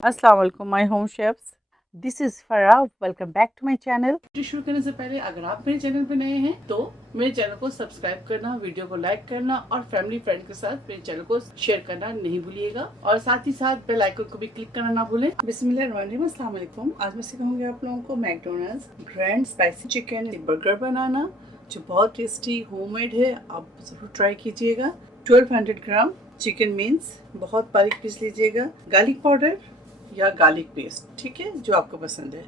अस्सलाम वालेकुम my home chefs, this is Farah. Welcome back to my channel. Video शुरू करने से पहले अगर आप मेरे चैनल पे नए हैं तो मेरे चैनल को सब्सक्राइब करना, वीडियो को लाइक करना और फैमिली फ्रेंड के साथ मेरे चैनल को शेयर करना नहीं भूलिएगा और साथ ही साथ बेल आइकन को भी क्लिक करना ना भूलें। बिस्मिल्लाहिर्रहमानिर्रहीम, अस्सलाम वालेकुम। आज मैं सिखाऊंगी आप लोगों को McDonald's grand spicy chicken burger बनाना, जो बहुत टेस्टी होममेड है। आप जरूर ट्राई कीजिएगा। 1200 ग्राम चिकन मीन्स बहुत बारीक पीस लीजिएगा। गार्लिक पाउडर या गार्लिक पेस्ट, ठीक है, जो आपको पसंद है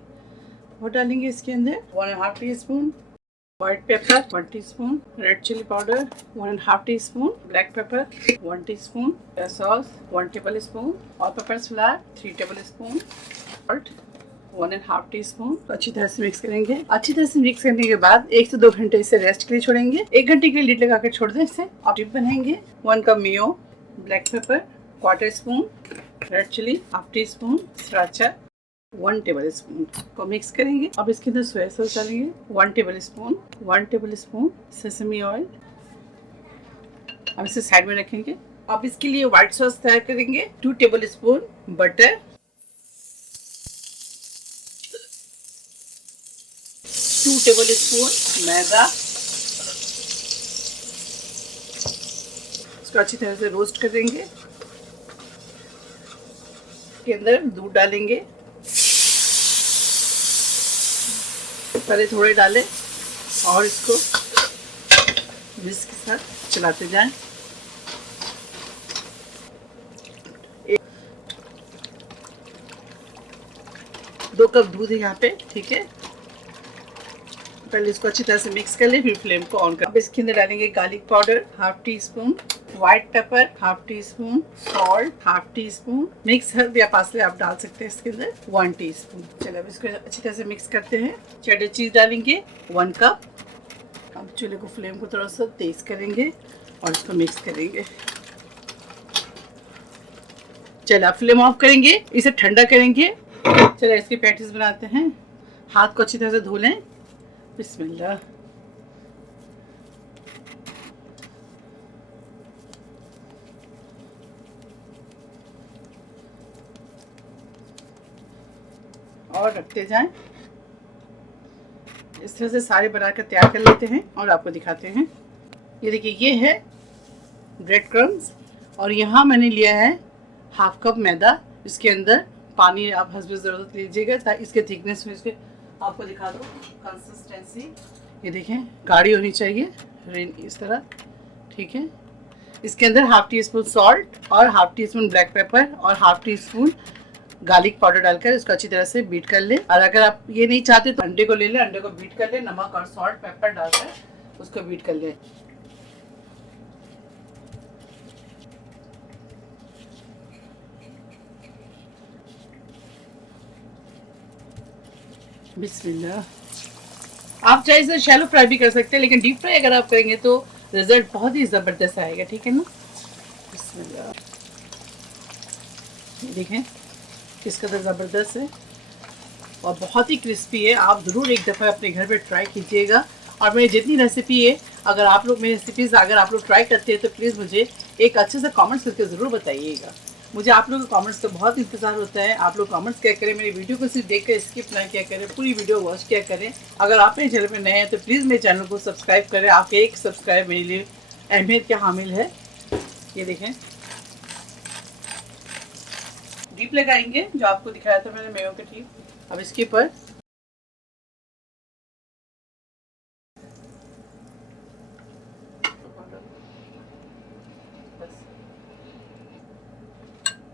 वो डालेंगे इसके अंदर। 1.5 teaspoon white pepper, 1 teaspoon red chilli powder, 1.5 teaspoon black pepper, 1 teaspoon sauce, 1 tablespoon all purpose flour, 3 tablespoon salt, 1.5 teaspoon. अच्छी तरह से मिक्स करेंगे। अच्छी तरह से मिक्स करने के बाद 1 से 2 घंटे इसे रेस्ट के लिए छोड़ेंगे। 1 घंटे के लिए लीड लगा कर छोड़ दें इसे। अब डिप बनाएंगे। 1 cup mayo, black pepper, 1/4 spoon red chilli, 1/2 teaspoon sriracha, 1 tablespoon को मिक्स करेंगे। अब इसके अंदर सोया सॉस डालेंगे 1 tablespoon, 1 tablespoon sesame oil. अब इसे साइड में रखेंगे। अब इसके लिए व्हाइट सॉस तैयार करेंगे। 2 tablespoon butter, 2 tablespoon मैदा। इसको अच्छी तरह से रोस्ट कर देंगे। के अंदर दूध डालेंगे। पहले थोड़े डालें और इसको विस्क के साथ चलाते जाएं। 2 कप दूध है यहाँ पे, ठीक है। पहले इसको अच्छी तरह से मिक्स कर ले, फिर फ्लेम को ऑन कर। अब इसके अंदर डालेंगे garlic powder 1/2 teaspoon, white paper 1/2 teaspoon, salt 1/2 teaspoon, mix herb या पासले आप डाल सकते हैं इसके अंदर 1 टीस्पून। चलो अब इसको अच्छी तरह से मिक्स करते हैं। चेडर चीज डालेंगे 1 कप। अब चूल्हे को फ्लेम को थोड़ा सा तेज करेंगे और इसको मिक्स करेंगे। चलो अब फ्लेम ऑफ करेंगे, इसे ठंडा करेंगे। चलो इसके पैटीज बनाते हैं। हाथ को अच्छी तरह से धो लें। बिस्मिल्लाह। और रखते जाएं। इस तरह से सारे बनाकर तैयार कर लेते हैं और आपको दिखाते हैं। ये देखिए, ये है ब्रेड क्रम्स और यहाँ मैंने लिया है 1/2 कप मैदा। इसके अंदर पानी आप हस्ब ज़रूरत लीजिएगा ताकि इसके थिकनेस में इसके आपको दिखा दो कंसिस्टेंसी। ये देखें, गाढ़ी होनी चाहिए इस तरह, ठीक है। इसके अंदर 1/2 टीस्पून सॉल्ट और 1/2 टीस्पून ब्लैक पेपर और 1/2 टीस्पून गार्लिक पाउडर डालकर इसको अच्छी तरह से बीट कर ले। और अगर आप ये नहीं चाहते तो अंडे को ले ले, अंडे को बीट कर ले, नमक और सॉल्ट पेपर डालकर उसको बीट कर ले। बिस्मिल्लाह। आप चाहे इसे शैलो फ्राई भी कर सकते हैं, लेकिन डीप फ्राई अगर आप करेंगे तो रिजल्ट बहुत ही ज़बरदस्त आएगा, ठीक है ना। बिस्मिल्लाह। देखें किस कदर ज़बरदस्त है और बहुत ही क्रिस्पी है। आप ज़रूर एक दफ़ा अपने घर पे ट्राई कीजिएगा। और मेरी जितनी रेसिपी है, अगर आप लोग मेरी रेसिपीज़ अगर आप लोग ट्राई करते हैं तो प्लीज़ मुझे एक अच्छे से कमेंट्स करके ज़रूर बताइएगा। मुझे आप लोगों के कमेंट्स का बहुत इंतज़ार होता है। आप लोग कमेंट्स क्या करें, मेरी वीडियो को सिर्फ देखकर स्किप ना किया करें, पूरी वीडियो वॉच किया करें। अगर आप मेरे चैनल पर नए हैं तो प्लीज़ मेरे चैनल को सब्सक्राइब करें। आपके एक सब्सक्राइब मेरे लिए अहमियत का हामिल है। ये देखें, डीप लगाएंगे जो आपको दिखाया था मैंने मेयो के डीप। अब इसके ऊपर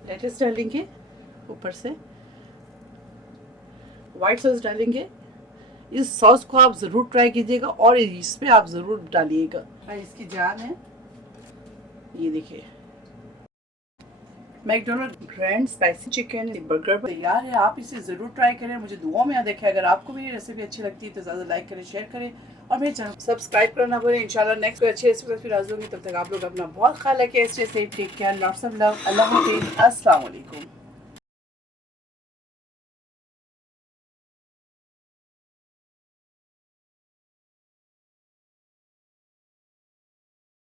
लेट्स डालेंगे, ऊपर से व्हाइट सॉस डालेंगे। इस सॉस को आप ज़रूर ट्राई कीजिएगा और इस पे आप ज़रूर डालिएगा। इसकी जान है। ये देखिए, McDonald grand spicy chicken burger तैयार है। आप इसे ज़रूर ट्राई करें। मुझे दुआ में याद रखें। अगर आपको मेरी रेसिपी अच्छी लगती है तो ज़्यादा लाइक करें, शेयर करें और मेरे चैनल सब्सक्राइब करना भूलें। इंशाल्लाह नेक्स्ट कोई अच्छी रेसिपी फिर हाजिर होंगी। तब तक आप लोग अपना बहुत ख्याल रखें। Stay safe, take care, lots of love. अल्लाह हाफिज़, अस्सलाम वालेकुम।